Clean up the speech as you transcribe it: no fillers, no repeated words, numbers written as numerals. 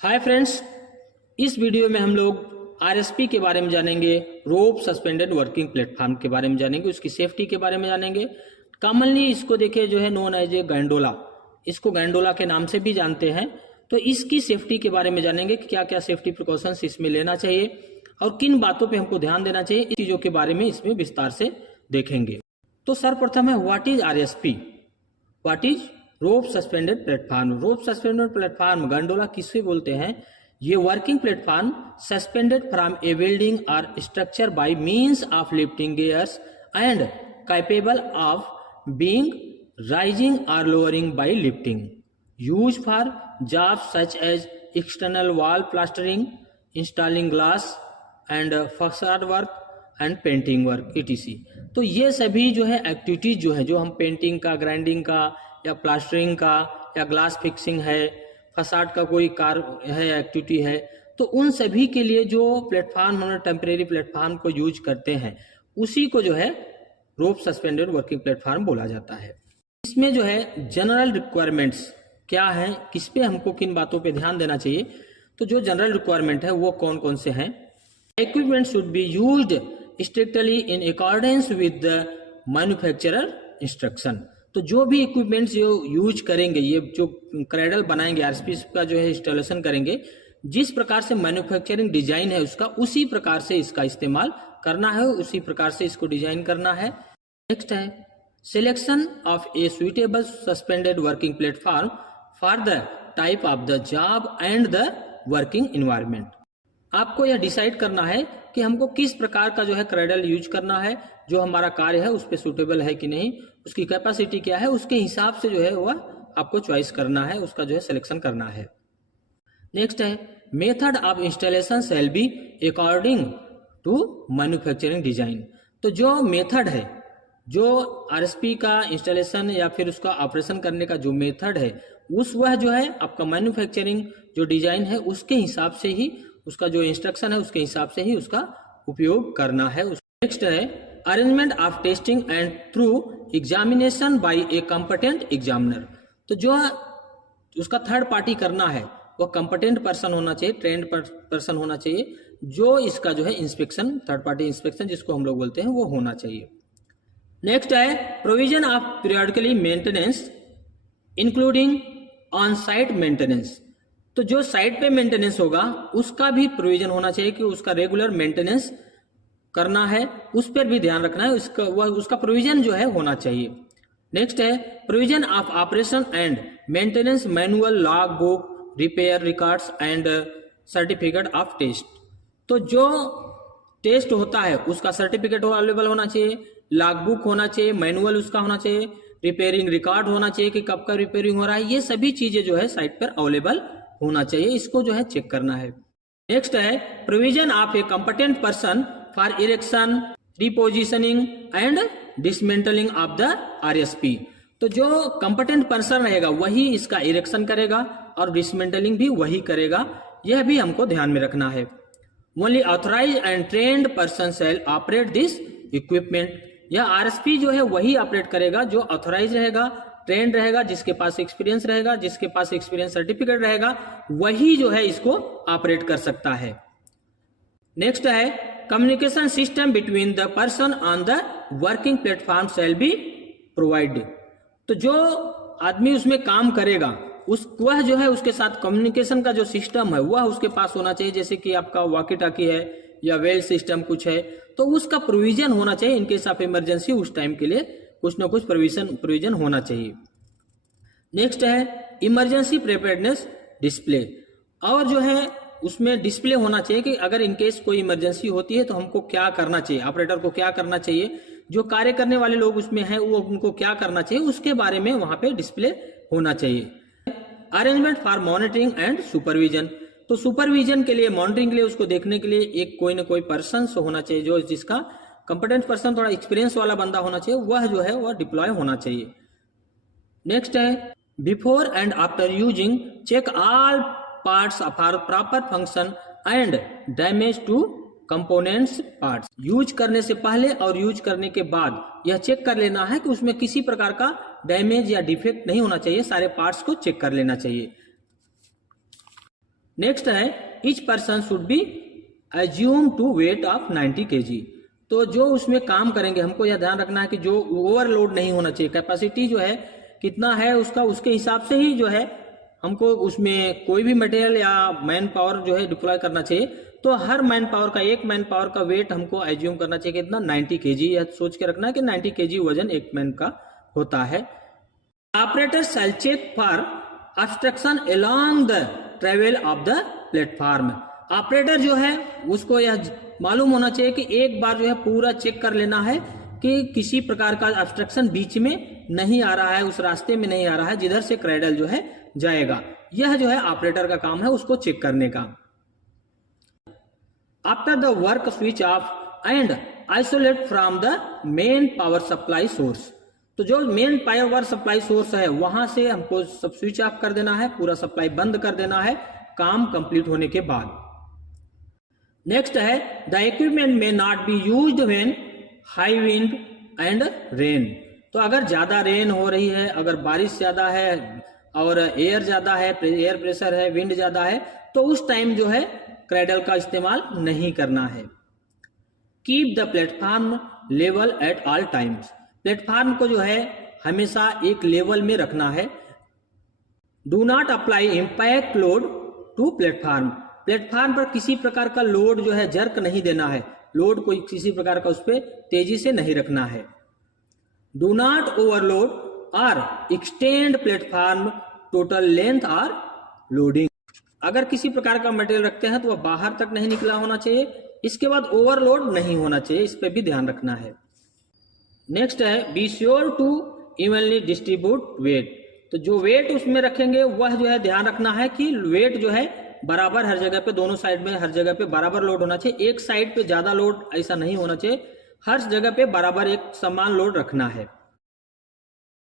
Hi friends, इस video में हम लोग आरएसपी के बारे में जानेंगे, रोप सस्पेंडेड वर्किंग प्लेटफॉर्म के बारे में जानेंगे, उसकी सेफ्टी के बारे में जानेंगे। कॉमनली इसको देखिए जो है नोन एज ए गैंडोला, इसको गैंडोला के नाम से भी जानते हैं। तो इसकी सेफ्टी के बारे में जानेंगे कि क्या क्या सेफ्टी प्रिकॉशंस इसमें लेना चाहिए और किन बातों पे हमको ध्यान देना चाहिए, इस चीज़ों के बारे में इसमें विस्तार से देखेंगे। तो सर्वप्रथम है what is RSP, what is rope suspended platform. Rope suspended platform gondola किससे बोलते हैं? ये working platform suspended from a building or structure by means of lifting gears and capable of being raising or lowering by lifting, use for jobs such as external wall plastering, installing glass and facade work and painting work etc। तो ये सभी जो है activities जो है, जो हम painting का, ग्राइंडिंग का या प्लास्टरिंग का या ग्लास फिक्सिंग है, फसाड का कोई कार है, एक्टिविटी है, तो उन सभी के लिए जो प्लेटफॉर्म हम टेम्परेरी प्लेटफॉर्म को यूज करते हैं उसी को जो है रोप सस्पेंडेड वर्किंग प्लेटफॉर्म बोला जाता है। इसमें जो है जनरल रिक्वायरमेंट्स क्या है, किस पे हमको किन बातों पे ध्यान देना चाहिए। तो जो जनरल रिक्वायरमेंट है वो कौन कौन से हैं? Equipment should be used strictly in accordance with the manufacturer instruction. तो जो भी इक्विपमेंट्स जो यूज करेंगे, ये जो क्रेडल बनाएंगे, आरएसपी का जो है इंस्टॉलेशन करेंगे, जिस प्रकार से मैन्युफैक्चरिंग डिजाइन है उसका, उसी प्रकार से इसका इस्तेमाल करना है, उसी प्रकार से इसको डिजाइन करना है। नेक्स्ट है selection of A suitable suspended working platform for the type of the job and the working environment. आपको यह डिसाइड करना है कि हमको किस प्रकार का जो है क्रेडल यूज करना है, जो हमारा कार्य है उस पर सुटेबल है कि नहीं, उसकी कैपेसिटी क्या है, उसके हिसाब से जो है वह आपको चॉइस करना है, उसका जो है सिलेक्शन करना है। नेक्स्ट है method of installation shall be according to manufacturing design. तो जो मेथड है, जो आरएसपी का इंस्टॉलेशन या फिर उसका ऑपरेशन करने का जो मेथड है, वह जो है आपका मैन्युफैक्चरिंग जो डिजाइन है उसके हिसाब से ही, उसका जो इंस्ट्रक्शन है उसके हिसाब से ही उसका उपयोग करना है। नेक्स्ट है arrangement of testing and through examination by a competent examiner. तो जो उसका थर्ड पार्टी करना है वो कॉम्पिटेंट पर्सन होना चाहिए, ट्रेंड पर्सन होना चाहिए, जो इसका जो है इंस्पेक्शन, थर्ड पार्टी इंस्पेक्शन जिसको हम लोग बोलते हैं, वो होना चाहिए। नेक्स्ट है provision of periodically maintenance including on site maintenance. तो जो साइट पे मेंटेनेंस होगा उसका भी प्रोविजन होना चाहिए कि उसका रेगुलर मेंटेनेंस करना है, उस पर भी ध्यान रखना है, उसका प्रोविजन जो है होना चाहिए। नेक्स्ट है provision of operation and maintenance manual, log book, repair records and certificate of test. तो जो टेस्ट होता है उसका सर्टिफिकेट अवेलेबल होना चाहिए, लॉग बुक होना चाहिए, मैनुअल उसका होना चाहिए, रिपेयरिंग रिकॉर्ड होना चाहिए कि कब का रिपेयरिंग हो रहा है, ये सभी चीजें जो है साइट पर अवेलेबल होना चाहिए, इसको जो है चेक करना है। नेक्स्ट है provision of a competent person for erection, रिपोजिशनिंग and dismantling of the RSP. तो जो कॉम्पिटेंट पर्सन रहेगा वही इसका इरेक्शन करेगा और डिसमेंटलिंग भी वही करेगा, यह भी हमको ध्यान में रखना है। Only authorise and trained person shall operate this equipment. यह आरएसपी जो है वही ऑपरेट करेगा जो ऑथराइज रहेगा, ट्रेंड रहेगा, जिसके पास एक्सपीरियंस रहेगा, जिसके पास एक्सपीरियंस सर्टिफिकेट रहेगा, वही जो है इसको ऑपरेट कर सकता है। नेक्स्ट है communication system between the person on the working platform shall be provided. तो जो आदमी उसमें काम करेगा वह जो है उसके साथ कम्युनिकेशन का जो सिस्टम है वह उसके पास होना चाहिए, जैसे कि आपका वॉकी टॉकी है या वेल सिस्टम कुछ है, तो उसका प्रोविजन होना चाहिए। इन केस ऑफ इमरजेंसी उस टाइम के लिए कुछ ना कुछ प्रोविजन होना चाहिए। नेक्स्ट है इमरजेंसी प्रिपेयर्डनेस डिस्प्ले, और जो है उसमें डिस्प्ले होना चाहिए कि अगर इनकेस कोई इमरजेंसी होती है तो हमको क्या करना चाहिए, ऑपरेटर को क्या करना चाहिए, जो कार्य करने वाले लोग उसमें हैं वो उनको क्या करना चाहिए, उसके बारे में वहां पे डिस्प्ले होना चाहिए। Arrangement for monitoring and supervision. तो सुपरविजन के लिए, मॉनिटरिंग के लिए, उसको देखने के लिए एक कोई ना कोई पर्सन होना चाहिए, जो जिसका कंपिटेंट पर्सन, थोड़ा एक्सपीरियंस वाला बंदा होना चाहिए, वह जो है वह डिप्लॉय होना चाहिए। नेक्स्ट है before and after using check all parts for proper function and damage to components parts. Use करने से पहले और यूज करने के बाद यह चेक कर लेना है कि उसमें किसी प्रकार का डैमेज या डिफेक्ट नहीं होना चाहिए, सारे पार्ट्स को चेक कर लेना चाहिए। नेक्स्ट है each person should be assume to weight of 90 kg। तो जो उसमें काम करेंगे हमको यह ध्यान रखना है कि जो ओवरलोड नहीं होना चाहिए, कैपेसिटी जो है कितना है उसका, उसके हिसाब से ही जो है हमको उसमें कोई भी मटेरियल या मैन पावर जो है डिप्लॉय करना चाहिए। तो हर मैन पावर का, एक मैन पावर का वेट हमको एज्यूम करना चाहिए कितना, 90 kg। यह सोच के रखना है कि 90 kg वजन एक मैन का होता है। Operator shall check for obstruction along the travel of the platform. Operator जो है उसको यह मालूम होना चाहिए कि एक बार जो है पूरा चेक कर लेना है कि किसी प्रकार का ऑब्स्ट्रक्शन बीच में नहीं आ रहा है, उस रास्ते में नहीं आ रहा है जिधर से क्रेडल जो है जाएगा। यह जो है ऑपरेटर का काम है उसको चेक करने का। After the work switch off and isolate from the main power supply source. तो जो मेन पावर सप्लाई सोर्स है वहां से हमको सब स्विच ऑफ कर देना है, पूरा सप्लाई बंद कर देना है काम कंप्लीट होने के बाद। नेक्स्ट है द इक्विपमेंट में not be used when high wind and rain. तो अगर ज्यादा रेन हो रही है, अगर बारिश ज्यादा है और एयर ज्यादा है, एयर प्रेशर है, विंड ज्यादा है, तो उस टाइम जो है क्रेडल का इस्तेमाल नहीं करना है। Keep the platform level at all times. Platform को जो है हमेशा एक लेवल में रखना है। Do not apply impact load to platform. Platform पर किसी प्रकार का लोड जो है जर्क नहीं देना है, लोड कोई किसी प्रकार का उस पर तेजी से नहीं रखना है। डू नॉट ओवरलोड और एक्सटेंड प्लेटफॉर्म टोटल लेंथ और लोडिंग। अगर किसी प्रकार का मटेरियल रखते हैं तो वह बाहर तक नहीं निकला होना चाहिए। इसके बाद ओवरलोड नहीं होना चाहिए, इस पर भी ध्यान रखना है। नेक्स्ट है be sure to evenly distribute weight. तो जो वेट उसमें रखेंगे वह जो है ध्यान रखना है कि वेट जो है बराबर हर जगह पे, दोनों साइड में हर जगह पे बराबर लोड होना चाहिए। एक साइड पे ज्यादा लोड ऐसा नहीं होना चाहिए, हर जगह पे बराबर एक समान लोड रखना है।